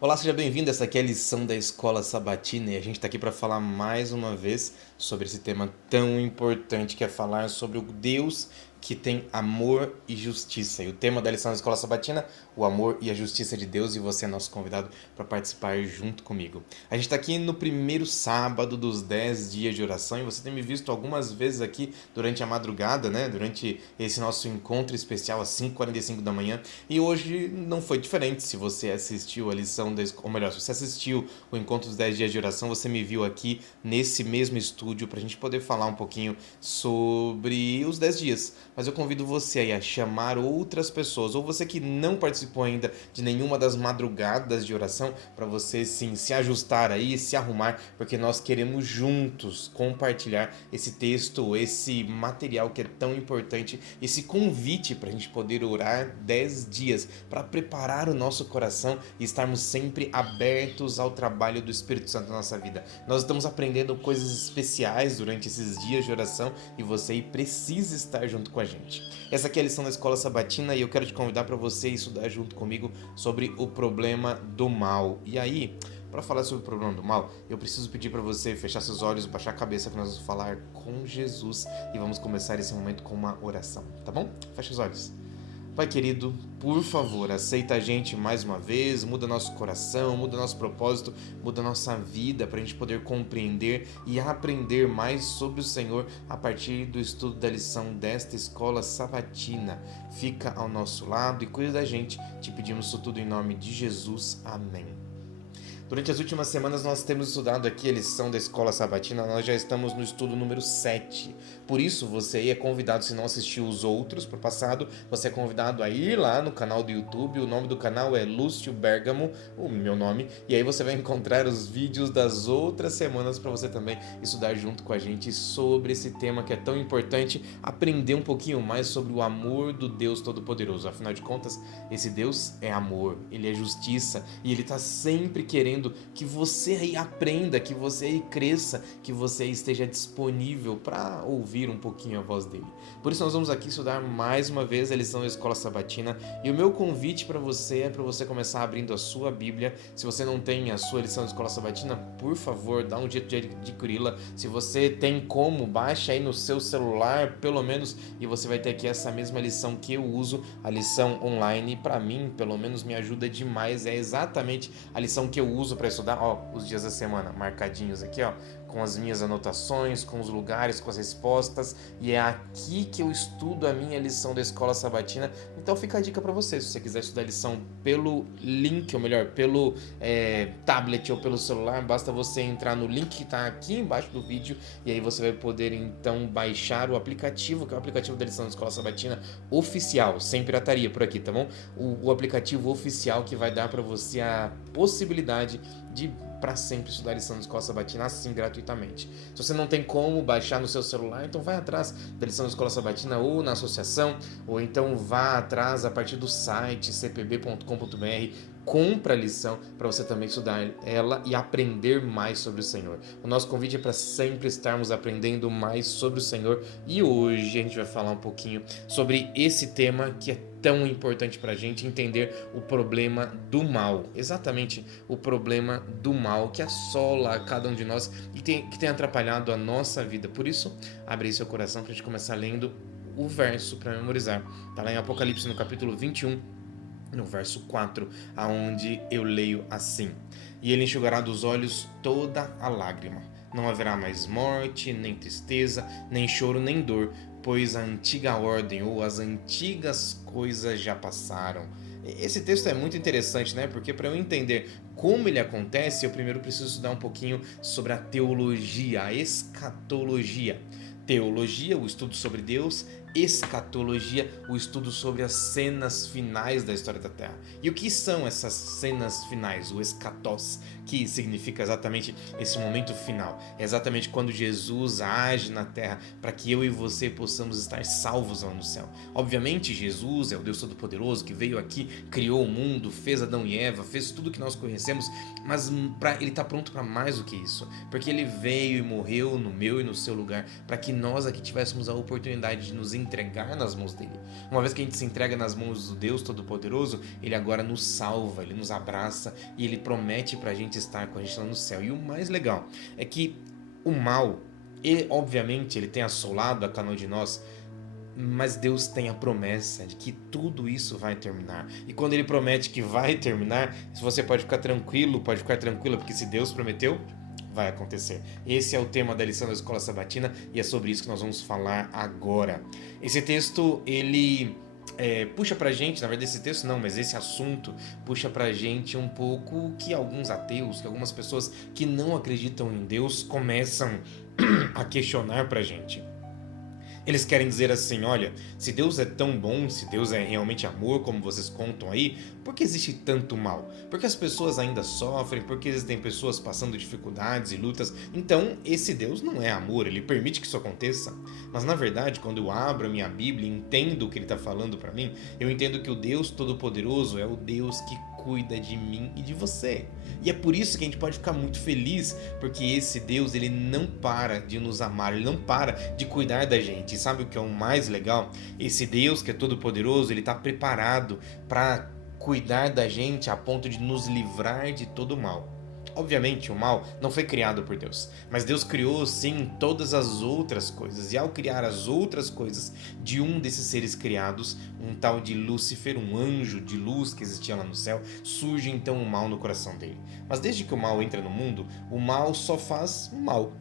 Olá, seja bem-vindo. Essa aqui é a lição da Escola Sabatina e a gente está aqui para falar mais uma vez sobre esse tema tão importante que é falar sobre o Deus que tem amor e justiça. E o tema da lição da Escola Sabatina, o amor e a justiça de Deus, e você é nosso convidado para participar junto comigo. A gente está aqui no primeiro sábado dos 10 dias de oração e você tem me visto algumas vezes aqui durante a madrugada, né? Durante esse nosso encontro especial às 5h45 da manhã. E hoje não foi diferente. Se você assistiu a lição da escola, ou melhor, se você assistiu o encontro dos 10 dias de oração, você me viu aqui nesse mesmo estúdio para a gente poder falar um pouquinho sobre os 10 dias. Mas eu convido você aí a chamar outras pessoas, ou você que não participou ainda de nenhuma das madrugadas de oração, para você sim se ajustar aí, se arrumar, porque nós queremos juntos compartilhar esse texto, esse material que é tão importante, esse convite para a gente poder orar 10 dias, para preparar o nosso coração e estarmos sempre abertos ao trabalho do Espírito Santo na nossa vida. Nós estamos aprendendo coisas especiais durante esses dias de oração e você aí precisa estar junto com a gente. Essa aqui é a lição da Escola Sabatina e eu quero te convidar para você estudar junto comigo sobre o problema do mal. E aí, para falar sobre o problema do mal, eu preciso pedir para você fechar seus olhos, baixar a cabeça, que nós vamos falar com Jesus e vamos começar esse momento com uma oração, tá bom? Fecha os olhos. Pai querido, por favor, aceita a gente mais uma vez, muda nosso coração, muda nosso propósito, muda nossa vida para a gente poder compreender e aprender mais sobre o Senhor a partir do estudo da lição desta escola sabatina. Fica ao nosso lado e cuida da gente. Te pedimos isso tudo em nome de Jesus. Amém. Durante as últimas semanas nós temos estudado aqui a lição da Escola Sabatina, nós já estamos no estudo número 7. Por isso você aí é convidado, se não assistiu os outros para o passado, você é convidado a ir lá no canal do YouTube, o nome do canal é Lúcio Bergamo, o meu nome, e aí você vai encontrar os vídeos das outras semanas para você também estudar junto com a gente sobre esse tema que é tão importante, aprender um pouquinho mais sobre o amor do Deus Todo-Poderoso. Afinal de contas, esse Deus é amor, ele é justiça e ele está sempre querendo que você aí aprenda, que você aí cresça, que você aí esteja disponível para ouvir um pouquinho a voz dele. Por isso nós vamos aqui estudar mais uma vez a lição da Escola Sabatina e o meu convite para você é para você começar abrindo a sua Bíblia. Se você não tem a sua lição da Escola Sabatina, por favor, dá um jeito de adquiri-la. Se você tem como, baixa aí no seu celular, pelo menos, e você vai ter aqui essa mesma lição que eu uso, a lição online. Para mim, pelo menos, me ajuda demais. É exatamente a lição que eu uso para estudar, ó, os dias da semana marcadinhos aqui, ó, com as minhas anotações, com os lugares, com as respostas, e é aqui que eu estudo a minha lição da Escola Sabatina. Então fica a dica para você, se você quiser estudar a lição pelo link, ou melhor, pelo tablet ou pelo celular, basta você entrar no link que está aqui embaixo do vídeo, e aí você vai poder então baixar o aplicativo, que é o aplicativo da lição da Escola Sabatina oficial, sem pirataria por aqui, tá bom? O aplicativo oficial que vai dar para você a possibilidade de para sempre estudar a lição da Escola Sabatina assim gratuitamente. Se você não tem como baixar no seu celular, então vai atrás da lição da Escola Sabatina ou na associação, ou então vá atrás a partir do site cpb.com.br, compra a lição para você também estudar ela e aprender mais sobre o Senhor. O nosso convite é para sempre estarmos aprendendo mais sobre o Senhor e hoje a gente vai falar um pouquinho sobre esse tema que é tão importante para a gente entender o problema do mal, exatamente o problema do mal que assola cada um de nós e que tem atrapalhado a nossa vida. Por isso, abre aí seu coração para a gente começar lendo o verso para memorizar. Está lá em Apocalipse no capítulo 21, no verso 4, aonde eu leio assim: E ele enxugará dos olhos toda a lágrima. Não haverá mais morte, nem tristeza, nem choro, nem dor, pois a antiga ordem ou as antigas coisas já passaram. Esse texto é muito interessante, né? Porque para eu entender como ele acontece, eu primeiro preciso estudar um pouquinho sobre a teologia, a escatologia. Teologia, o estudo sobre Deus; escatologia, o estudo sobre as cenas finais da história da Terra. E o que são essas cenas finais? O escatós, que significa exatamente esse momento final. É exatamente quando Jesus age na Terra para que eu e você possamos estar salvos lá no céu. Obviamente, Jesus é o Deus Todo-Poderoso que veio aqui, criou o mundo, fez Adão e Eva, fez tudo que nós conhecemos, mas ele está pronto para mais do que isso, porque ele veio e morreu no meu e no seu lugar para que nós aqui tivéssemos a oportunidade de nos entregar nas mãos dele. Uma vez que a gente se entrega nas mãos do Deus Todo-Poderoso, ele agora nos salva, ele nos abraça e ele promete pra gente estar com a gente lá no céu. E o mais legal é que o mal, obviamente, ele tem assolado a cada um de nós, mas Deus tem a promessa de que tudo isso vai terminar. E quando ele promete que vai terminar, você pode ficar tranquilo, pode ficar tranquila, porque se Deus prometeu, vai acontecer. Esse é o tema da lição da Escola Sabatina e é sobre isso que nós vamos falar agora. Esse texto, ele puxa pra gente, na verdade esse texto não, mas esse assunto puxa pra gente um pouco que alguns ateus, que algumas pessoas que não acreditam em Deus começam a questionar pra gente. Eles querem dizer assim, olha, se Deus é tão bom, se Deus é realmente amor, como vocês contam aí, por que existe tanto mal? Porque as pessoas ainda sofrem, porque existem pessoas passando dificuldades e lutas. Então, esse Deus não é amor, ele permite que isso aconteça. Mas na verdade, quando eu abro a minha Bíblia e entendo o que ele está falando para mim, eu entendo que o Deus Todo-Poderoso é o Deus que cuida de mim e de você. E é por isso que a gente pode ficar muito feliz, porque esse Deus, ele não para de nos amar, ele não para de cuidar da gente. E sabe o que é o mais legal? Esse Deus que é todo poderoso, ele está preparado para cuidar da gente a ponto de nos livrar de todo o mal. Obviamente, o mal não foi criado por Deus, mas Deus criou sim todas as outras coisas, e ao criar as outras coisas de um desses seres criados, um tal de Lúcifer, um anjo de luz que existia lá no céu, surge então o mal no coração dele. Mas desde que o mal entra no mundo, o mal só faz mal,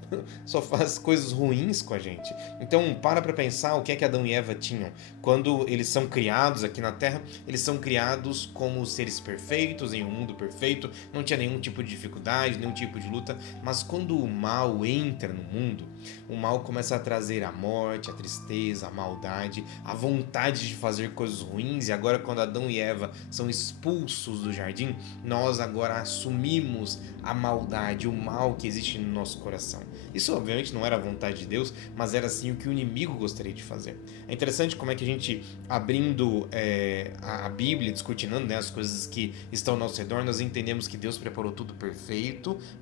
só faz coisas ruins com a gente. Então para pensar o que é que Adão e Eva tinham. Quando eles são criados aqui na Terra, eles são criados como seres perfeitos, em um mundo perfeito, não tinha nenhum tipo de dificuldade, nenhum tipo de luta, mas quando o mal entra no mundo, o mal começa a trazer a morte, a tristeza, a maldade, a vontade de fazer coisas ruins, e agora quando Adão e Eva são expulsos do jardim, nós agora assumimos a maldade, o mal que existe no nosso coração. Isso obviamente não era a vontade de Deus, mas era assim o que o inimigo gostaria de fazer. É interessante como é que a gente, abrindo a Bíblia, discutindo, né, as coisas que estão ao nosso redor, nós entendemos que Deus preparou tudo perfeito,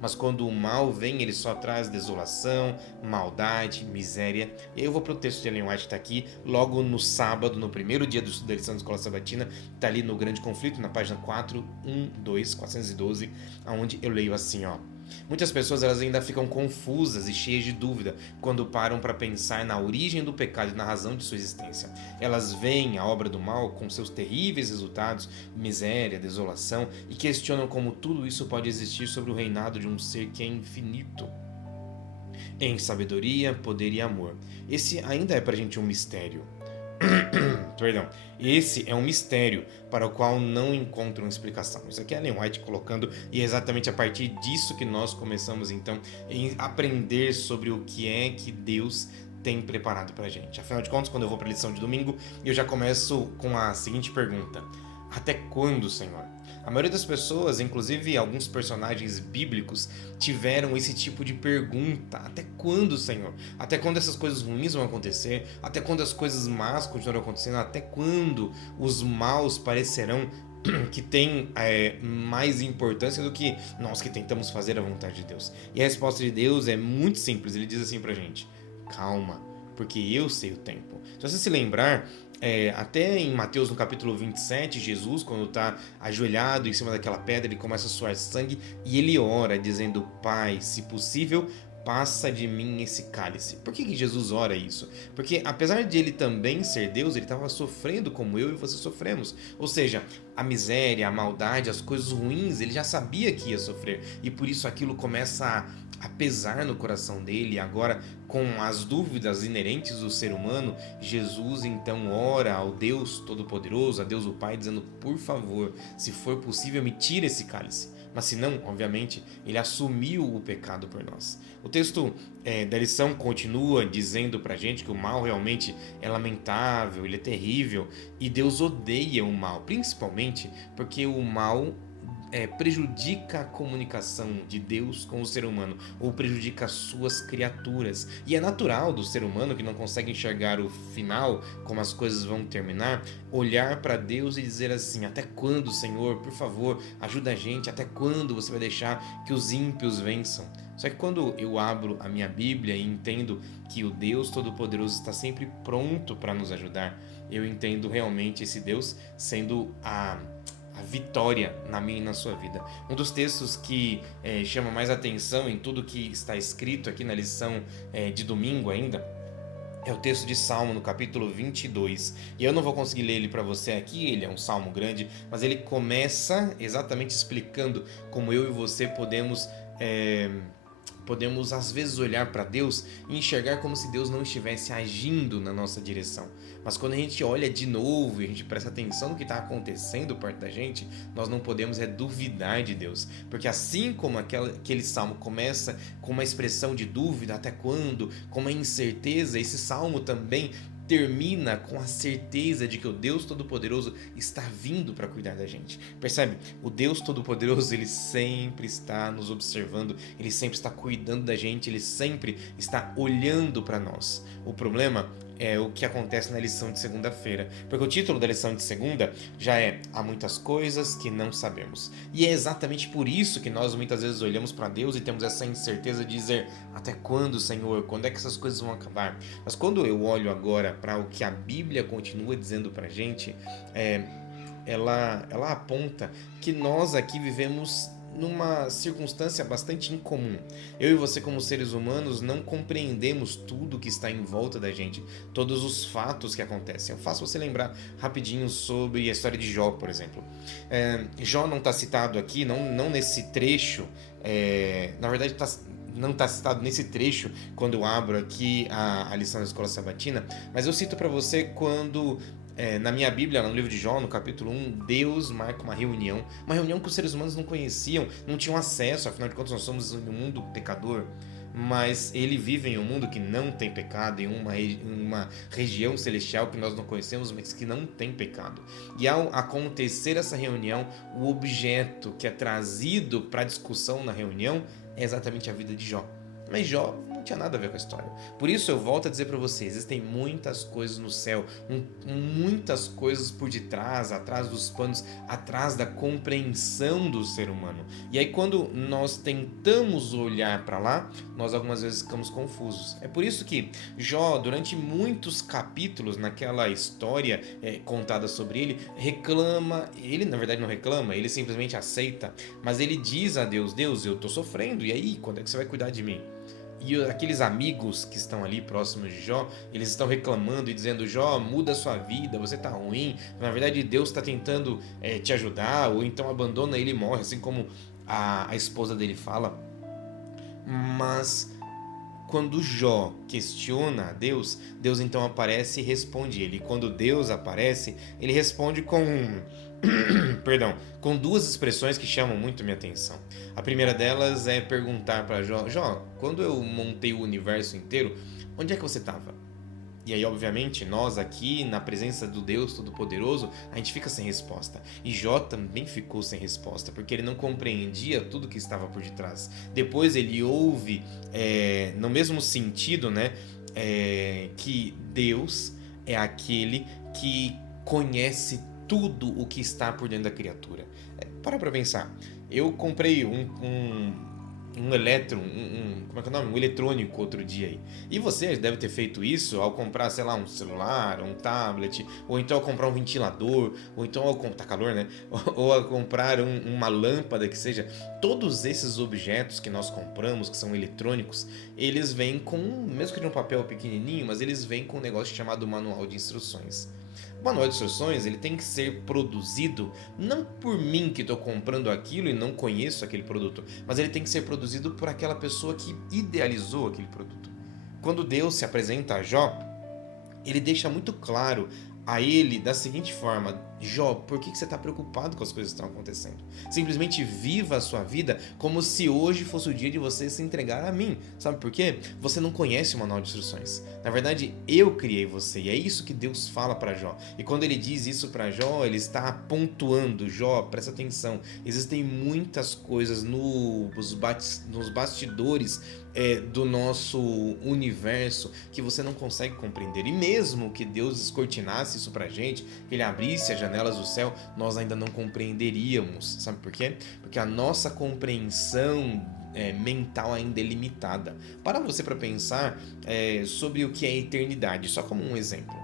mas quando o mal vem, ele só traz desolação, maldade, miséria. E aí eu vou para o texto de Ellen White que está aqui, logo no sábado, no primeiro dia da lição da Escola Sabatina, está ali no Grande Conflito, na página 412, onde eu leio assim, ó. Muitas pessoas elas ainda ficam confusas e cheias de dúvida quando param para pensar na origem do pecado e na razão de sua existência. Elas veem a obra do mal com seus terríveis resultados, miséria, desolação, e questionam como tudo isso pode existir sobre o reinado de um ser que é infinito em sabedoria, poder e amor. Esse ainda é para a gente um mistério. Perdão. Esse é um mistério para o qual não encontro uma explicação. Isso aqui é Ellen White colocando, e é exatamente a partir disso que nós começamos então a aprender sobre o que é que Deus tem preparado para a gente. Afinal de contas, quando eu vou para a lição de domingo, eu já começo com a seguinte pergunta: até quando, Senhor? A maioria das pessoas, inclusive alguns personagens bíblicos, tiveram esse tipo de pergunta. Até quando, Senhor? Até quando essas coisas ruins vão acontecer? Até quando as coisas más continuarão acontecendo? Até quando os maus parecerão que têm mais importância do que nós que tentamos fazer a vontade de Deus? E a resposta de Deus é muito simples. Ele diz assim pra gente: calma, porque eu sei o tempo. Se você se lembrar, até em Mateus no capítulo 27, Jesus, quando está ajoelhado em cima daquela pedra, ele começa a suar sangue e ele ora dizendo: Pai, se possível, passa de mim esse cálice. Por que Jesus ora isso? Porque apesar de ele também ser Deus, ele estava sofrendo como eu e você sofremos. Ou seja, a miséria, a maldade, as coisas ruins, ele já sabia que ia sofrer. E por isso aquilo começa a pesar no coração dele. Agora, com as dúvidas inerentes do ser humano, Jesus então ora ao Deus Todo-Poderoso, a Deus o Pai, dizendo: por favor, se for possível, me tire esse cálice. Mas se não, obviamente, ele assumiu o pecado por nós. O texto da lição continua dizendo pra gente que o mal realmente é lamentável, ele é terrível, e Deus odeia o mal, principalmente porque o mal prejudica a comunicação de Deus com o ser humano, ou prejudica as suas criaturas. E é natural do ser humano, que não consegue enxergar o final, como as coisas vão terminar, olhar para Deus e dizer assim: até quando, Senhor? Por favor, ajuda a gente. Até quando você vai deixar que os ímpios vençam? Só que quando eu abro a minha Bíblia e entendo que o Deus Todo-Poderoso está sempre pronto para nos ajudar, eu entendo realmente esse Deus sendo a vitória na minha e na sua vida. Um dos textos que chama mais atenção em tudo que está escrito aqui na lição de domingo ainda é o texto de Salmo, no capítulo 22. E eu não vou conseguir ler ele para você aqui, ele é um salmo grande, mas ele começa exatamente explicando como eu e você podemos às vezes olhar para Deus e enxergar como se Deus não estivesse agindo na nossa direção. Mas quando a gente olha de novo e a gente presta atenção no que está acontecendo perto da gente, nós não podemos duvidar de Deus. Porque assim como aquele salmo começa com uma expressão de dúvida, até quando, com uma incerteza, esse salmo também termina com a certeza de que o Deus Todo-Poderoso está vindo para cuidar da gente. Percebe? O Deus Todo-Poderoso, ele sempre está nos observando, ele sempre está cuidando da gente, ele sempre está olhando para nós. O problema é o que acontece na lição de segunda-feira, porque o título da lição de segunda já é Há muitas coisas que não sabemos. E é exatamente por isso que nós muitas vezes olhamos para Deus e temos essa incerteza de dizer: até quando, Senhor? Quando é que essas coisas vão acabar? Mas quando eu olho agora para o que a Bíblia continua dizendo para a gente, ela aponta que nós aqui vivemos numa circunstância bastante incomum. Eu e você, como seres humanos, não compreendemos tudo que está em volta da gente, todos os fatos que acontecem. Eu faço você lembrar rapidinho sobre a história de Jó, por exemplo. Jó não está citado aqui, não nesse trecho, na verdade não está citado nesse trecho quando eu abro aqui a lição da Escola Sabatina, mas eu cito para você quando na minha Bíblia, no livro de Jó, no capítulo 1, Deus marca uma reunião que os seres humanos não conheciam, não tinham acesso, afinal de contas nós somos um mundo pecador, mas ele vive em um mundo que não tem pecado, em uma região celestial que nós não conhecemos, mas que não tem pecado. E ao acontecer essa reunião, o objeto que é trazido para discussão na reunião é exatamente a vida de Jó. Mas Jó não tinha nada a ver com a história. Por isso eu volto a dizer para vocês, existem muitas coisas no céu, muitas coisas por detrás, atrás dos panos, atrás da compreensão do ser humano. E aí quando nós tentamos olhar para lá, nós algumas vezes ficamos confusos. É por isso que Jó, durante muitos capítulos naquela história contada sobre ele, reclama, ele na verdade não reclama, ele simplesmente aceita, mas ele diz a Deus: Deus, eu estou sofrendo, e aí, quando é que você vai cuidar de mim? E aqueles amigos que estão ali próximos de Jó, eles estão reclamando e dizendo: Jó, muda a sua vida, você está ruim. Na verdade, Deus está tentando te ajudar, ou então abandona ele e morre, assim como a esposa dele fala. Mas quando Jó questiona a Deus, Deus então aparece e responde ele. E quando Deus aparece, ele responde com com duas expressões que chamam muito minha atenção. A primeira delas é perguntar para Jó: Jó, quando eu montei o universo inteiro, onde é que você estava? E aí, obviamente, nós aqui, na presença do Deus Todo-Poderoso, a gente fica sem resposta. E Jó também ficou sem resposta, porque ele não compreendia tudo que estava por detrás. Depois ele ouve, no mesmo sentido, né, que Deus é aquele que conhece tudo o que está por dentro da criatura. Para pensar. Eu comprei um como é que é o nome? Um eletrônico outro dia aí. E você deve ter feito isso ao comprar, sei lá, um celular, um tablet, ou então ao comprar um ventilador, ou então ao tá calor, né? Ou ao comprar uma lâmpada que seja. Todos esses objetos que nós compramos, que são eletrônicos, eles vêm com, mesmo que de um papel pequenininho, mas eles vêm com um negócio chamado manual de instruções. O manual de instruções, ele tem que ser produzido não por mim que estou comprando aquilo e não conheço aquele produto, mas ele tem que ser produzido por aquela pessoa que idealizou aquele produto. Quando Deus se apresenta a Jó, ele deixa muito claro a ele da seguinte forma: Jó, por que você está preocupado com as coisas que estão acontecendo? Simplesmente viva a sua vida como se hoje fosse o dia de você se entregar a mim. Sabe por quê? Você não conhece o manual de instruções. Na verdade, eu criei você, e é isso que Deus fala para Jó. E quando ele diz isso para Jó, ele está pontuando: Jó, presta atenção, existem muitas coisas nos bastidores do nosso universo que você não consegue compreender. E mesmo que Deus descortinasse isso pra gente, que ele abrisse a janela janelas do céu, nós ainda não compreenderíamos. Sabe por quê? Porque a nossa compreensão mental ainda é limitada. Para você para pensar sobre o que é a eternidade, só como um exemplo.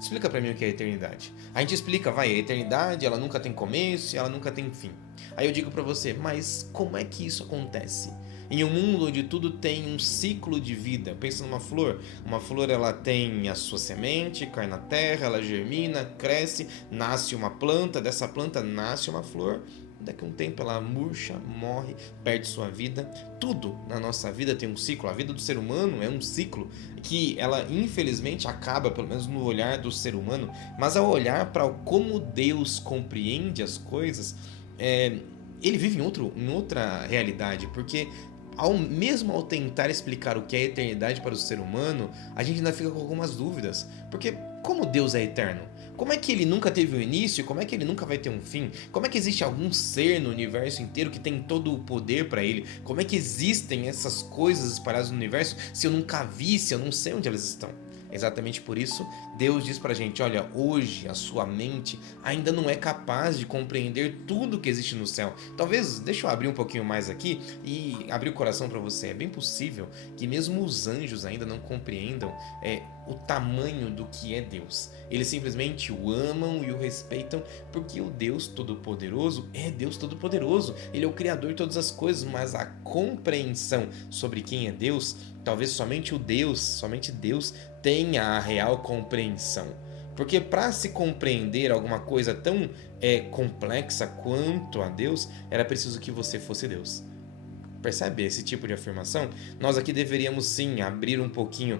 Explica para mim o que é a eternidade. A gente explica, vai, a eternidade, ela nunca tem começo e ela nunca tem fim. Aí eu digo para você, mas como é que isso acontece? Em um mundo onde tudo tem um ciclo de vida. Pensa numa flor. Uma flor, ela tem a sua semente, cai na terra, ela germina, cresce, nasce uma planta, dessa planta nasce uma flor. Daqui a um tempo ela murcha, morre, perde sua vida. Tudo na nossa vida tem um ciclo. A vida do ser humano é um ciclo que ela infelizmente acaba, pelo menos no olhar do ser humano, mas ao olhar para como Deus compreende as coisas, ele vive em outra realidade, porque mesmo ao tentar explicar o que é a eternidade para o ser humano, a gente ainda fica com algumas dúvidas. Porque como Deus é eterno? Como é que ele nunca teve um início? Como é que ele nunca vai ter um fim? Como é que existe algum ser no universo inteiro que tem todo o poder para ele? Como é que existem essas coisas espalhadas no universo se eu nunca vi, se eu não sei onde elas estão? Exatamente por isso, Deus diz pra gente, olha, hoje a sua mente ainda não é capaz de compreender tudo que existe no céu. Talvez, deixa eu abrir um pouquinho mais aqui e abrir o coração para você. É bem possível que mesmo os anjos ainda não compreendam o tamanho do que é Deus. Eles simplesmente o amam e o respeitam porque o Deus Todo-Poderoso é Deus Todo-Poderoso. Ele é o Criador de todas as coisas, mas a compreensão sobre quem é Deus, talvez somente Deus tenha a real compreensão. Porque para se compreender alguma coisa tão complexa quanto a Deus, era preciso que você fosse Deus. Percebe esse tipo de afirmação? Nós aqui deveríamos sim abrir um pouquinho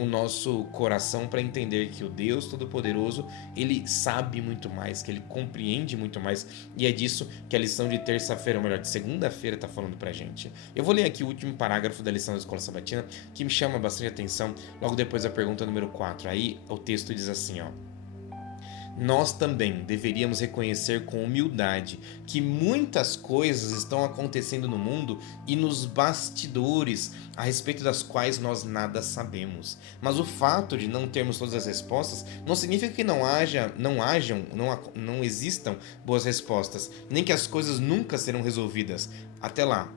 o nosso coração para entender que o Deus Todo-Poderoso, ele sabe muito mais, que ele compreende muito mais, e é disso que a lição de terça-feira, ou melhor, de segunda-feira está falando pra gente. Eu vou ler aqui o último parágrafo da lição da Escola Sabatina, que me chama bastante atenção, logo depois da pergunta número 4. Aí o texto diz assim, ó: nós também deveríamos reconhecer com humildade que muitas coisas estão acontecendo no mundo e nos bastidores a respeito das quais nós nada sabemos. Mas o fato de não termos todas as respostas não significa que não existam boas respostas, nem que as coisas nunca serão resolvidas. Até lá.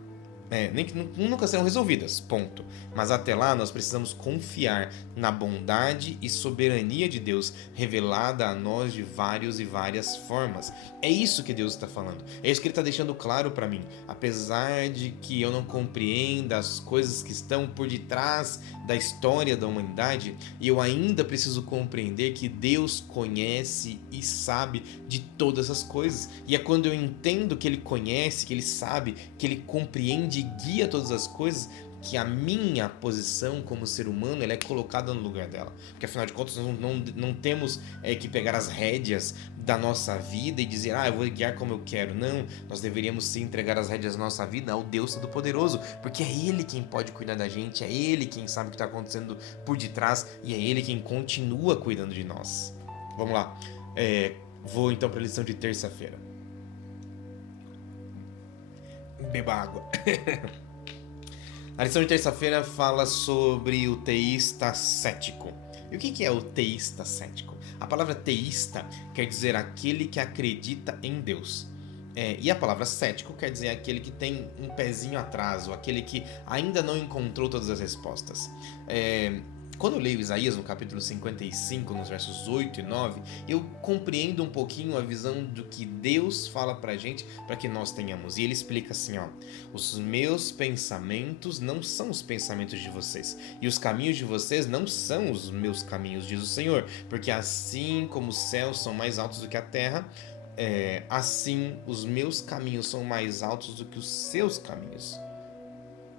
Nem que nunca serão resolvidas, ponto. Mas até lá nós precisamos confiar na bondade e soberania de Deus revelada a nós de várias e várias formas. É isso que Deus está falando. É isso que Ele está deixando claro para mim. Apesar de que eu não compreenda as coisas que estão por detrás da história da humanidade, eu ainda preciso compreender que Deus conhece e sabe de todas as coisas. E é quando eu entendo que Ele conhece, que Ele sabe, que Ele compreende e guia todas as coisas, que a minha posição como ser humano ela é colocada no lugar dela. Porque afinal de contas nós não temos que pegar as rédeas da nossa vida e dizer, eu vou guiar como eu quero. Não, nós deveríamos sim entregar as rédeas da nossa vida ao Deus Todo-Poderoso, porque é Ele quem pode cuidar da gente, é Ele quem sabe o que está acontecendo por detrás e é Ele quem continua cuidando de nós. Vamos lá, vou então para a lição de terça-feira. Beba água. A lição de terça-feira fala sobre o teísta cético. E o que é o teísta cético? A palavra teísta quer dizer aquele que acredita em Deus. E a palavra cético quer dizer aquele que tem um pezinho atrás, ou aquele que ainda não encontrou todas as respostas. Quando eu leio Isaías no capítulo 55, nos versos 8 e 9, eu compreendo um pouquinho a visão do que Deus fala pra gente, para que nós tenhamos. E ele explica assim, ó: os meus pensamentos não são os pensamentos de vocês, e os caminhos de vocês não são os meus caminhos, diz o Senhor. Porque assim como os céus são mais altos do que a terra, assim os meus caminhos são mais altos do que os seus caminhos.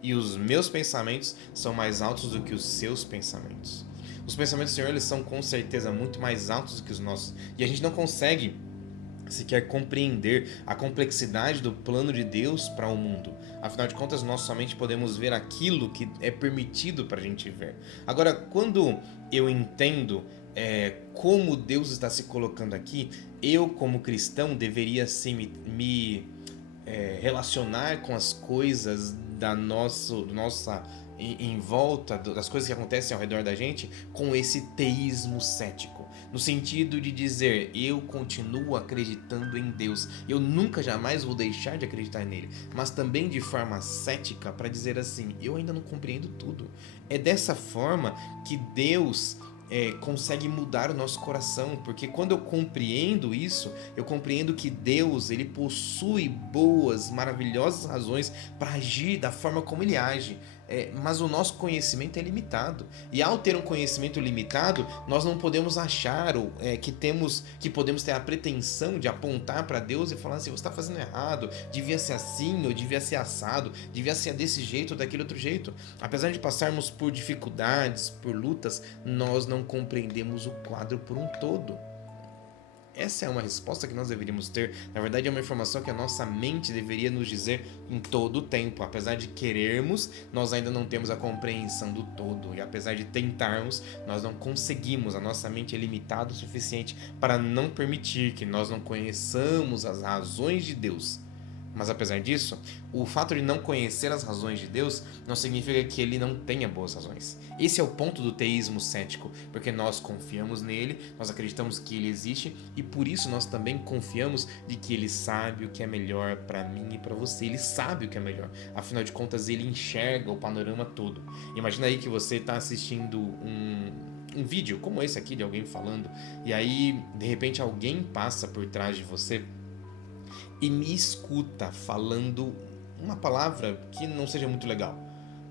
E os meus pensamentos são mais altos do que os seus pensamentos. Os pensamentos do Senhor, eles são com certeza muito mais altos do que os nossos. E a gente não consegue sequer compreender a complexidade do plano de Deus para o mundo. Afinal de contas, nós somente podemos ver aquilo que é permitido para a gente ver. Agora, quando eu entendo como Deus está se colocando aqui, eu como cristão deveria sim me relacionar com as coisas em volta das coisas que acontecem ao redor da gente com esse teísmo cético. no sentido de dizer, eu continuo acreditando em Deus, eu nunca jamais vou deixar de acreditar nele, mas também de forma cética para dizer assim, eu ainda não compreendo tudo. É dessa forma que Deus consegue mudar o nosso coração, porque quando eu compreendo isso, eu compreendo que Deus ele possui boas, maravilhosas razões para agir da forma como ele age. Mas o nosso conhecimento é limitado, e ao ter um conhecimento limitado, nós não podemos achar que podemos ter a pretensão de apontar para Deus e falar assim, você está fazendo errado, devia ser assim, ou devia ser assado, devia ser desse jeito ou daquele outro jeito. Apesar de passarmos por dificuldades, por lutas, nós não compreendemos o quadro por um todo. Essa é uma resposta que nós deveríamos ter. Na verdade, é uma informação que a nossa mente deveria nos dizer em todo o tempo. Apesar de querermos, nós ainda não temos a compreensão do todo. E apesar de tentarmos, nós não conseguimos. A nossa mente é limitada o suficiente para não permitir que nós não conheçamos as razões de Deus. Mas apesar disso, o fato de não conhecer as razões de Deus não significa que ele não tenha boas razões. Esse é o ponto do teísmo cético, porque nós confiamos nele, nós acreditamos que ele existe e por isso nós também confiamos de que ele sabe o que é melhor para mim e para você. Ele sabe o que é melhor. Afinal de contas, ele enxerga o panorama todo. Imagina aí que você está assistindo um vídeo como esse aqui de alguém falando e aí de repente alguém passa por trás de você e me escuta falando uma palavra que não seja muito legal.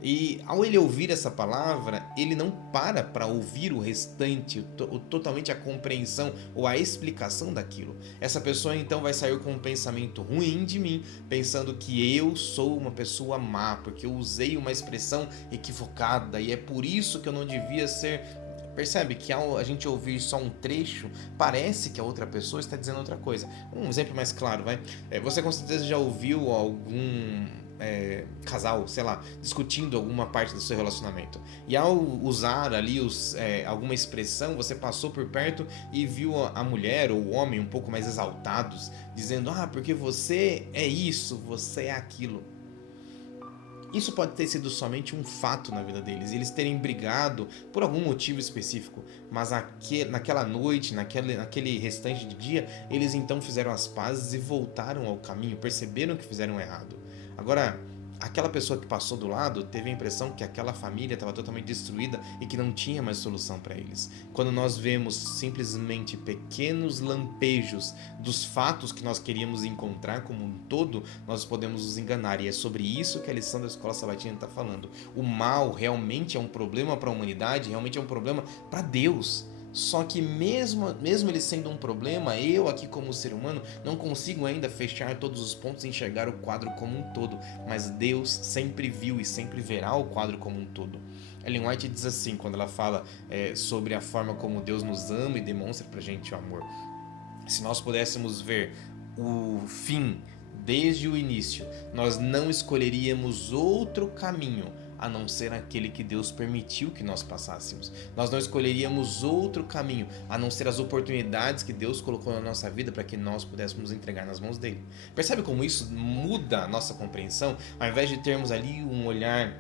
E ao ele ouvir essa palavra, ele não para ouvir o restante, totalmente a compreensão ou a explicação daquilo. Essa pessoa então vai sair com um pensamento ruim de mim, pensando que eu sou uma pessoa má, porque eu usei uma expressão equivocada e é por isso que eu não devia ser. Percebe que ao a gente ouvir só um trecho, parece que a outra pessoa está dizendo outra coisa. Um exemplo mais claro, vai. Você com certeza já ouviu algum casal, sei lá, discutindo alguma parte do seu relacionamento. E ao usar ali alguma expressão, você passou por perto e viu a mulher ou o homem um pouco mais exaltados, dizendo, porque você é isso, você é aquilo. Isso pode ter sido somente um fato na vida deles, eles terem brigado por algum motivo específico, mas naquela noite, naquele restante de dia, eles então fizeram as pazes e voltaram ao caminho, perceberam que fizeram errado. Agora, aquela pessoa que passou do lado teve a impressão que aquela família estava totalmente destruída e que não tinha mais solução para eles. Quando nós vemos simplesmente pequenos lampejos dos fatos que nós queríamos encontrar como um todo, nós podemos nos enganar. E é sobre isso que a lição da Escola Sabatina está falando. O mal realmente é um problema para a humanidade, realmente é um problema para Deus. Só que mesmo ele sendo um problema, eu aqui como ser humano não consigo ainda fechar todos os pontos e enxergar o quadro como um todo, mas Deus sempre viu e sempre verá o quadro como um todo. Ellen White diz assim, quando ela fala sobre a forma como Deus nos ama e demonstra pra gente o amor. Se nós pudéssemos ver o fim desde o início, nós não escolheríamos outro caminho a não ser aquele que Deus permitiu que nós passássemos. Nós não escolheríamos outro caminho, a não ser as oportunidades que Deus colocou na nossa vida para que nós pudéssemos entregar nas mãos dele. Percebe como isso muda a nossa compreensão? Ao invés de termos ali um olhar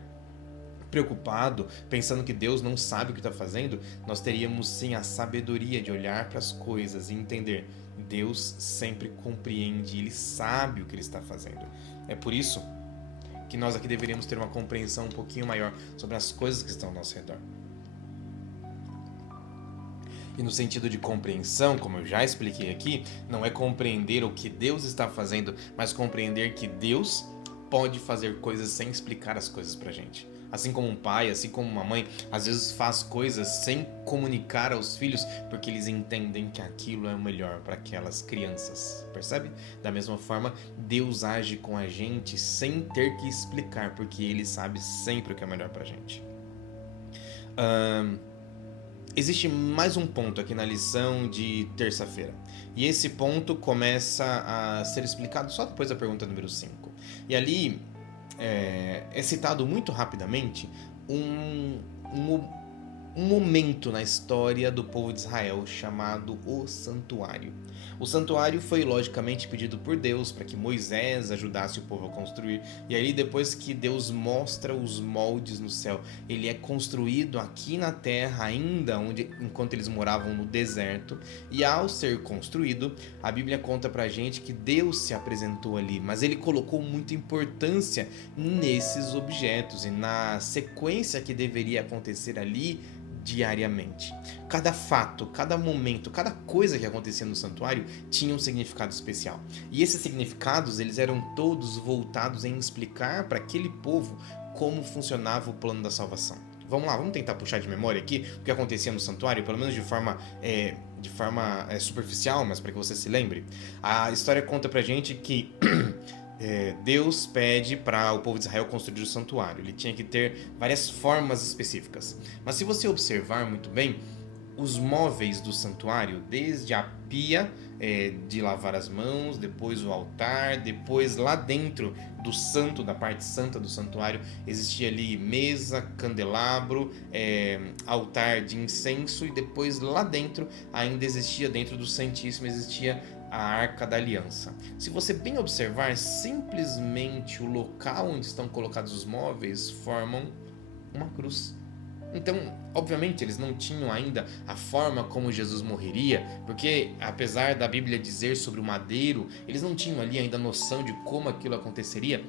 preocupado, pensando que Deus não sabe o que está fazendo, nós teríamos sim a sabedoria de olhar para as coisas e entender, Deus sempre compreende, Ele sabe o que Ele está fazendo. É por isso que nós aqui deveríamos ter uma compreensão um pouquinho maior sobre as coisas que estão ao nosso redor. E no sentido de compreensão, como eu já expliquei aqui, não é compreender o que Deus está fazendo, mas compreender que Deus pode fazer coisas sem explicar as coisas pra gente. Assim como um pai, assim como uma mãe, às vezes faz coisas sem comunicar aos filhos, porque eles entendem que aquilo é o melhor para aquelas crianças, percebe? Da mesma forma, Deus age com a gente sem ter que explicar, porque Ele sabe sempre o que é melhor pra gente. Existe mais um ponto aqui na lição de terça-feira, e esse ponto começa a ser explicado só depois da pergunta número 5. E ali é citado muito rapidamente um momento na história do povo de Israel chamado o Santuário. O santuário foi logicamente pedido por Deus para que Moisés ajudasse o povo a construir. E aí depois que Deus mostra os moldes no céu, ele é construído aqui na terra ainda enquanto eles moravam no deserto. E ao ser construído, a Bíblia conta pra gente que Deus se apresentou ali, mas ele colocou muita importância nesses objetos e na sequência que deveria acontecer ali diariamente. Cada fato, cada momento, cada coisa que acontecia no santuário tinha um significado especial. E esses significados, eles eram todos voltados em explicar para aquele povo como funcionava o plano da salvação. Vamos lá, vamos tentar puxar de memória aqui o que acontecia no santuário, pelo menos de forma superficial, mas para que você se lembre. A história conta pra gente que Deus pede para o povo de Israel construir o santuário. Ele tinha que ter várias formas específicas. Mas se você observar muito bem, os móveis do santuário, desde a pia de lavar as mãos, depois o altar, depois lá dentro do santo, da parte santa do santuário, existia ali mesa, candelabro, altar de incenso, e depois lá dentro ainda existia, dentro do Santíssimo, existia a Arca da Aliança. Se você bem observar, simplesmente o local onde estão colocados os móveis formam uma cruz. Então, obviamente, eles não tinham ainda a forma como Jesus morreria, porque apesar da Bíblia dizer sobre o madeiro, eles não tinham ali ainda noção de como aquilo aconteceria.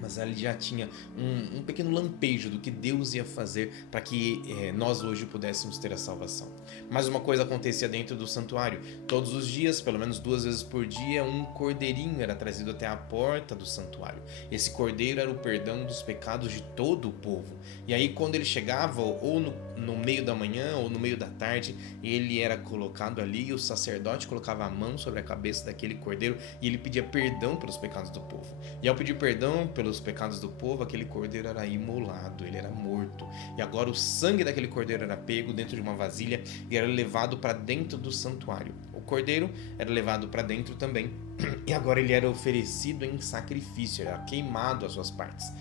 Mas ele já tinha um pequeno lampejo do que Deus ia fazer para que nós hoje pudéssemos ter a salvação. Mas uma coisa acontecia dentro do santuário. Todos os dias, pelo menos 2 vezes por dia, um cordeirinho era trazido até a porta do santuário. Esse cordeiro era o perdão dos pecados de todo o povo. E aí quando ele chegava, ou no meio da manhã ou no meio da tarde, ele era colocado ali e o sacerdote colocava a mão sobre a cabeça daquele cordeiro e ele pedia perdão pelos pecados do povo. E ao pedir perdão pelos pecados do povo, aquele cordeiro era imolado, ele era morto. E agora o sangue daquele cordeiro era pego dentro de uma vasilha e era levado para dentro do santuário. O cordeiro era levado para dentro também e agora ele era oferecido em sacrifício, era queimado as suas partes.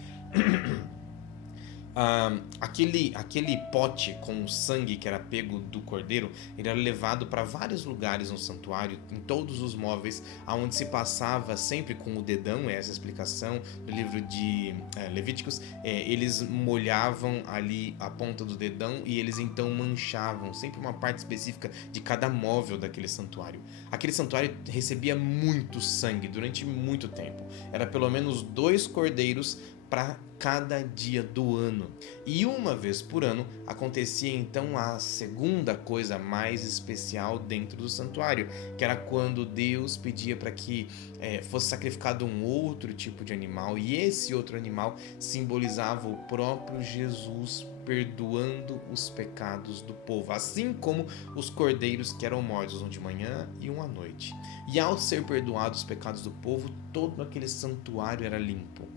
Aquele pote com o sangue que era pego do cordeiro, ele era levado para vários lugares no santuário, em todos os móveis, aonde se passava sempre com o dedão. Essa explicação do livro de Levíticos. Eles molhavam ali a ponta do dedão e eles então manchavam sempre uma parte específica de cada móvel daquele santuário. Aquele santuário recebia muito sangue durante muito tempo. Era pelo menos 2 cordeiros para cada dia do ano. E uma vez por ano acontecia então a segunda coisa mais especial dentro do santuário, que era quando Deus pedia para que fosse sacrificado um outro tipo de animal, e esse outro animal simbolizava o próprio Jesus perdoando os pecados do povo, assim como os cordeiros que eram mortos um de manhã e um à noite. E ao ser perdoados os pecados do povo, todo aquele santuário era limpo.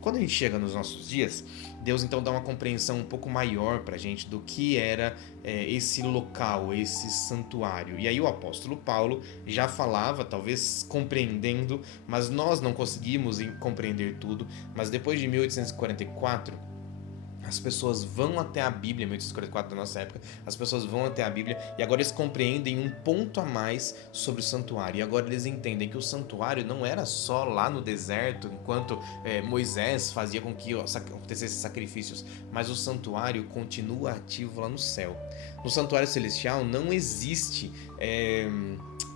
Quando a gente chega nos nossos dias, Deus então dá uma compreensão um pouco maior para a gente do que era esse local, esse santuário. E aí o apóstolo Paulo já falava, talvez compreendendo, mas nós não conseguimos compreender tudo. Mas depois de 1844, as pessoas vão até a Bíblia, 1844 da nossa época, as pessoas vão até a Bíblia e agora eles compreendem um ponto a mais sobre o santuário. E agora eles entendem que o santuário não era só lá no deserto, enquanto Moisés fazia com que acontecessem sacrifícios, mas o santuário continua ativo lá no céu. No santuário celestial não existe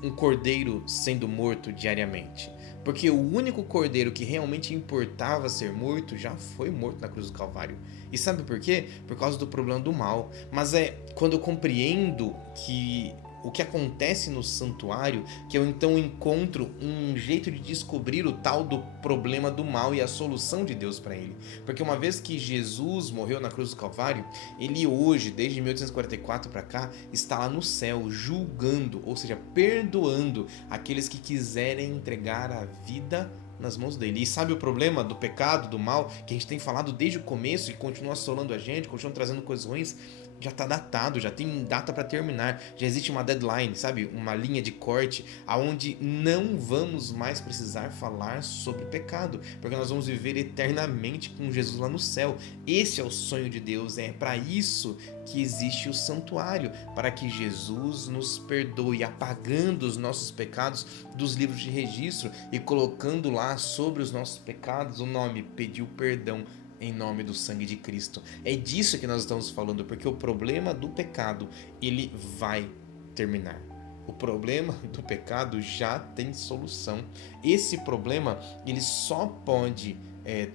um cordeiro sendo morto diariamente. Porque o único cordeiro que realmente importava ser morto já foi morto na cruz do Calvário. E sabe por quê? Por causa do problema do mal. Mas é quando eu compreendo que o que acontece no santuário, que eu então encontro um jeito de descobrir o tal do problema do mal e a solução de Deus para ele. Porque uma vez que Jesus morreu na cruz do Calvário, ele hoje, desde 1844 para cá, está lá no céu julgando, ou seja, perdoando aqueles que quiserem entregar a vida nas mãos dele. E sabe o problema do pecado, do mal, que a gente tem falado desde o começo e continua assolando a gente, continua trazendo coisas ruins? já está datado, já tem data para terminar, já existe uma deadline, sabe? Uma linha de corte aonde não vamos mais precisar falar sobre pecado, porque nós vamos viver eternamente com Jesus lá no céu. Esse é o sonho de Deus, é para isso que existe o santuário, para que Jesus nos perdoe, apagando os nossos pecados dos livros de registro e colocando lá sobre os nossos pecados o nome pediu perdão em nome do sangue de Cristo. É disso que nós estamos falando, porque o problema do pecado, ele vai terminar. O problema do pecado já tem solução. Esse problema, ele só pode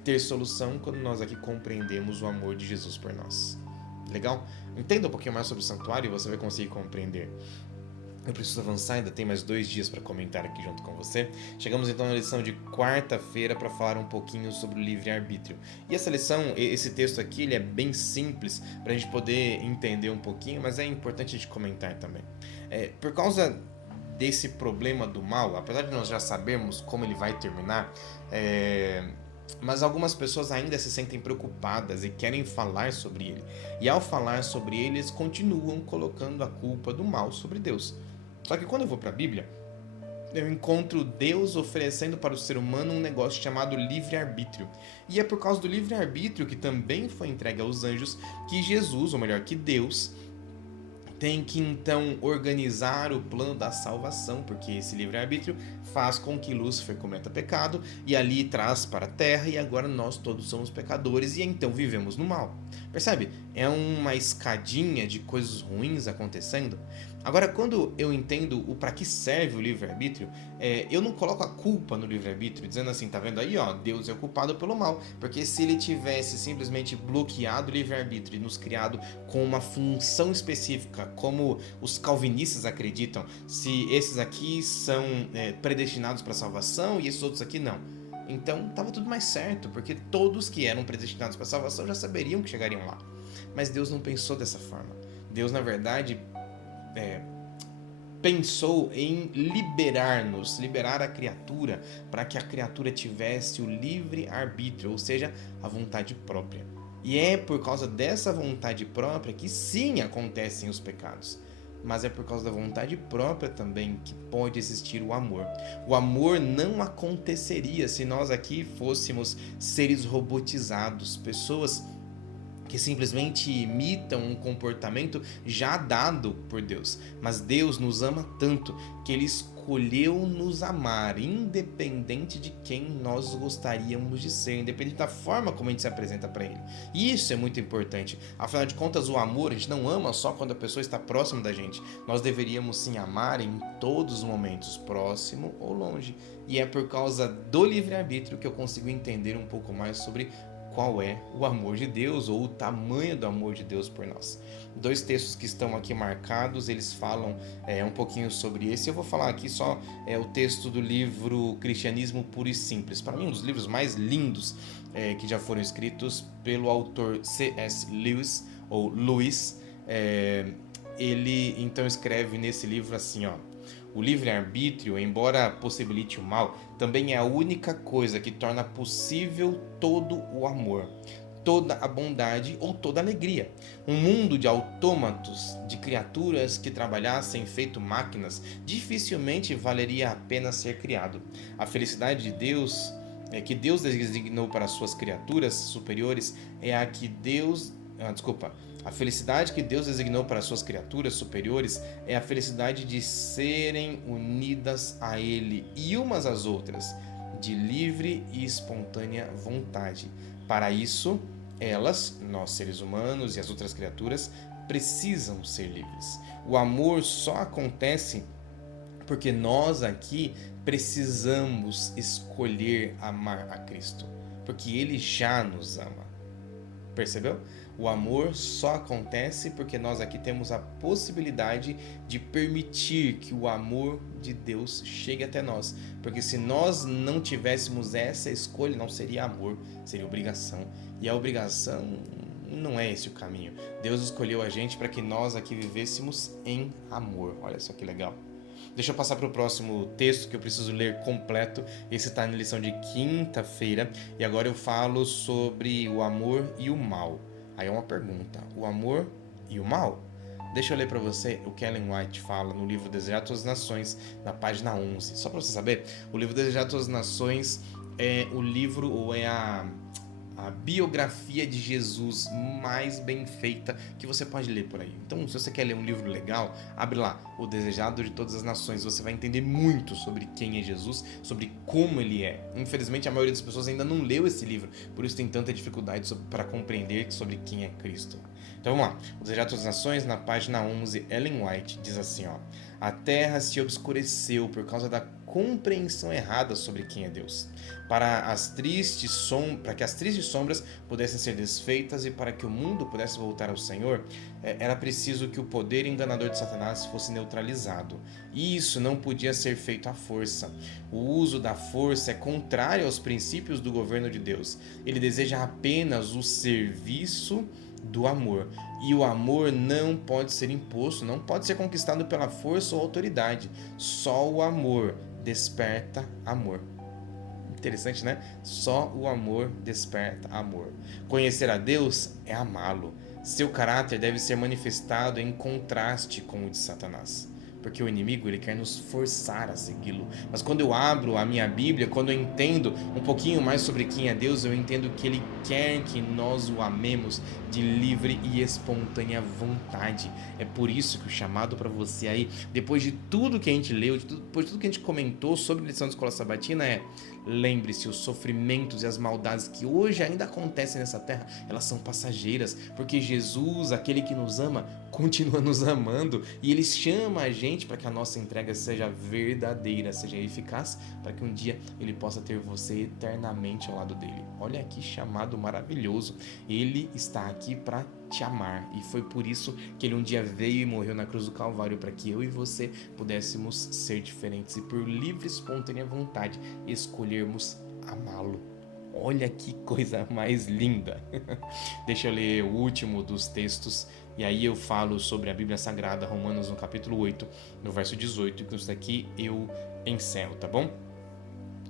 ter solução quando nós aqui compreendemos o amor de Jesus por nós. Legal? Entenda um pouquinho mais sobre o santuário e você vai conseguir compreender. Eu preciso avançar, ainda tem mais 2 dias para comentar aqui junto com você. Chegamos então na lição de quarta-feira para falar um pouquinho sobre o livre-arbítrio. E essa lição, esse texto aqui, ele é bem simples para a gente poder entender um pouquinho, mas é importante a gente comentar também. Por causa desse problema do mal, apesar de nós já sabermos como ele vai terminar, mas algumas pessoas ainda se sentem preocupadas e querem falar sobre ele. E ao falar sobre ele, eles continuam colocando a culpa do mal sobre Deus. Só que quando eu vou para a Bíblia, eu encontro Deus oferecendo para o ser humano um negócio chamado livre-arbítrio. E é por causa do livre-arbítrio que também foi entregue aos anjos que Jesus, ou melhor, que Deus, tem que então organizar o plano da salvação, porque esse livre-arbítrio faz com que Lúcifer cometa pecado e ali traz para a terra, e agora nós todos somos pecadores e então vivemos no mal. Percebe? É uma escadinha de coisas ruins acontecendo. Agora, quando eu entendo o para que serve o livre-arbítrio, eu não coloco a culpa no livre-arbítrio, dizendo assim, tá vendo aí, ó, Deus é o culpado pelo mal, porque se ele tivesse simplesmente bloqueado o livre-arbítrio e nos criado com uma função específica, como os calvinistas acreditam, se esses aqui são predestinados para a salvação e esses outros aqui não. Então estava tudo mais certo, porque todos que eram predestinados para a salvação já saberiam que chegariam lá. Mas Deus não pensou dessa forma. Deus, na verdade, pensou em liberar a criatura, para que a criatura tivesse o livre-arbítrio, ou seja, a vontade própria. E é por causa dessa vontade própria que sim acontecem os pecados. Mas é por causa da vontade própria também que pode existir o amor. O amor não aconteceria se nós aqui fôssemos seres robotizados, pessoas que simplesmente imitam um comportamento já dado por Deus. Mas Deus nos ama tanto que Ele escolheu nos amar, independente de quem nós gostaríamos de ser, independente da forma como a gente se apresenta para Ele. E isso é muito importante. Afinal de contas, o amor, a gente não ama só quando a pessoa está próxima da gente. Nós deveríamos sim amar em todos os momentos, próximo ou longe. E é por causa do livre-arbítrio que eu consigo entender um pouco mais sobre qual é o amor de Deus, ou o tamanho do amor de Deus por nós. 2 textos que estão aqui marcados, eles falam um pouquinho sobre esse. Eu vou falar aqui só o texto do livro Cristianismo Puro e Simples. Para mim, um dos livros mais lindos que já foram escritos pelo autor C.S. Lewis, ou Lewis. Ele então escreve nesse livro assim, ó: o livre-arbítrio, embora possibilite o mal, também é a única coisa que torna possível todo o amor, toda a bondade ou toda a alegria. Um mundo de autômatos, de criaturas que trabalhassem feito máquinas, dificilmente valeria a pena ser criado. A felicidade de Deus, que Deus designou para suas criaturas superiores, é a que a felicidade que Deus designou para suas criaturas superiores é a felicidade de serem unidas a Ele e umas às outras, de livre e espontânea vontade. Para isso, elas, nós seres humanos e as outras criaturas, precisam ser livres. O amor só acontece porque nós aqui precisamos escolher amar a Cristo, porque Ele já nos ama. Percebeu? O amor só acontece porque nós aqui temos a possibilidade de permitir que o amor de Deus chegue até nós. Porque se nós não tivéssemos essa escolha, não seria amor, seria obrigação. E a obrigação não é esse o caminho. Deus escolheu a gente para que nós aqui vivêssemos em amor. Olha só que legal. Deixa eu passar para o próximo texto que eu preciso ler completo. Esse está na lição de quinta-feira. E agora eu falo sobre o amor e o mal. Aí é uma pergunta: o amor e o mal? Deixa eu ler para você o que Ellen White fala no livro Desejar Todas as Nações, na página 11. Só para você saber, o livro Desejar Todas as Nações é o livro ou é a biografia de Jesus mais bem feita que você pode ler por aí. Então, se você quer ler um livro legal, abre lá, O Desejado de Todas as Nações. Você vai entender muito sobre quem é Jesus, sobre como ele é. Infelizmente, a maioria das pessoas ainda não leu esse livro, por isso tem tanta dificuldade para compreender sobre quem é Cristo. Então vamos lá, O Desejado de Todas as Nações, na página 11, Ellen White diz assim, ó: a terra se obscureceu por causa da compreensão errada sobre quem é Deus. Para que as tristes sombras pudessem ser desfeitas e para que o mundo pudesse voltar ao Senhor, era preciso que o poder enganador de Satanás fosse neutralizado. E isso não podia ser feito à força. O uso da força é contrário aos princípios do governo de Deus. Ele deseja apenas o serviço do amor. E o amor não pode ser imposto, não pode ser conquistado pela força ou autoridade. Só o amor desperta amor. Interessante, né? Só o amor desperta amor. Conhecer a Deus é amá-lo. Seu caráter deve ser manifestado em contraste com o de Satanás. Porque o inimigo ele quer nos forçar a segui-lo. Mas quando eu abro a minha Bíblia, quando eu entendo um pouquinho mais sobre quem é Deus, eu entendo que ele quer que nós o amemos de livre e espontânea vontade. É por isso que o chamado para você aí, depois de tudo que a gente leu, depois de tudo que a gente comentou sobre a lição da Escola Sabatina, é: lembre-se, os sofrimentos e as maldades que hoje ainda acontecem nessa terra, elas são passageiras, porque Jesus, aquele que nos ama, continua nos amando e ele chama a gente para que a nossa entrega seja verdadeira, seja eficaz, para que um dia ele possa ter você eternamente ao lado dele. Olha que chamado maravilhoso. Ele está aqui para te amar e foi por isso que ele um dia veio e morreu na cruz do Calvário, para que eu e você pudéssemos ser diferentes e por livre e espontânea vontade escolhermos amá-lo. Olha que coisa mais linda. Deixa eu ler o último dos textos e aí eu falo sobre a Bíblia Sagrada, Romanos no capítulo 8, no verso 18, que isso daqui eu encerro, tá bom?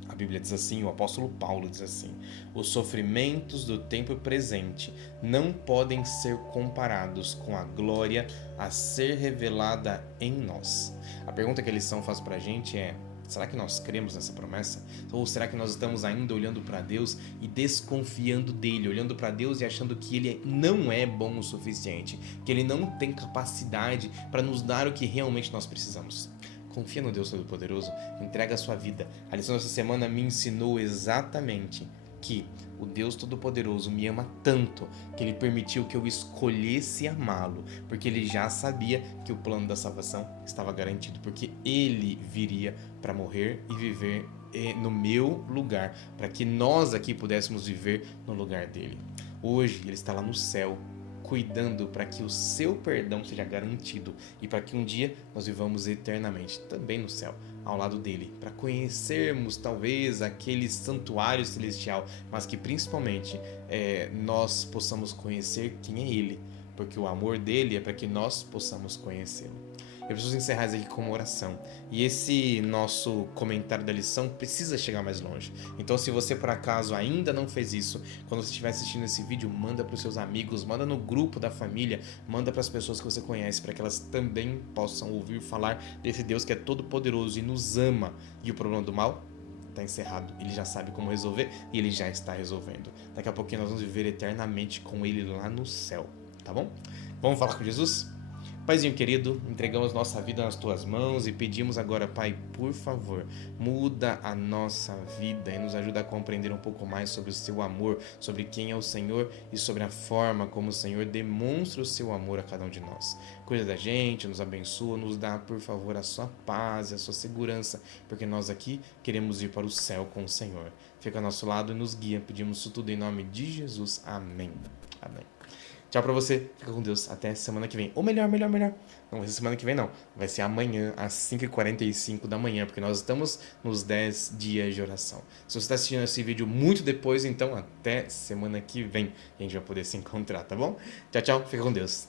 A Bíblia diz assim, o apóstolo Paulo diz assim: os sofrimentos do tempo presente não podem ser comparados com a glória a ser revelada em nós. A pergunta que a lição faz pra gente é: será que nós cremos nessa promessa? Ou será que nós estamos ainda olhando para Deus e desconfiando dele, olhando para Deus e achando que ele não é bom o suficiente, que ele não tem capacidade para nos dar o que realmente nós precisamos? Confia no Deus Todo-Poderoso, entrega a sua vida. A lição dessa semana me ensinou exatamente que o Deus Todo-Poderoso me ama tanto que ele permitiu que eu escolhesse amá-lo, porque ele já sabia que o plano da salvação estava garantido, porque ele viria para morrer e viver no meu lugar, para que nós aqui pudéssemos viver no lugar dele. Hoje ele está lá no céu, cuidando para que o seu perdão seja garantido e para que um dia nós vivamos eternamente também no céu, ao lado dele, para conhecermos talvez aquele santuário celestial, mas que principalmente nós possamos conhecer quem é ele, porque o amor dele é para que nós possamos conhecê-lo. Eu preciso encerrar isso aqui com uma oração. E esse nosso comentário da lição precisa chegar mais longe. Então, se você por acaso ainda não fez isso, quando você estiver assistindo esse vídeo, manda para os seus amigos, manda no grupo da família, manda para as pessoas que você conhece, para que elas também possam ouvir falar desse Deus que é todo poderoso e nos ama. E o problema do mal está encerrado. Ele já sabe como resolver e ele já está resolvendo. Daqui a pouquinho nós vamos viver eternamente com ele lá no céu. Tá bom? Vamos falar com Jesus? Paizinho querido, entregamos nossa vida nas tuas mãos e pedimos agora, Pai, por favor, muda a nossa vida e nos ajuda a compreender um pouco mais sobre o seu amor, sobre quem é o Senhor e sobre a forma como o Senhor demonstra o seu amor a cada um de nós. Cuida da gente, nos abençoa, nos dá, por favor, a sua paz e a sua segurança, porque nós aqui queremos ir para o céu com o Senhor. Fica ao nosso lado e nos guia. Pedimos isso tudo em nome de Jesus. Amém. Amém. Tchau pra você, fica com Deus, até semana que vem. Ou melhor. Não vai ser semana que vem não, vai ser amanhã às 5h45 da manhã, porque nós estamos nos 10 dias de oração. Se você está assistindo esse vídeo muito depois, então até semana que vem a gente vai poder se encontrar, tá bom? Tchau, fica com Deus.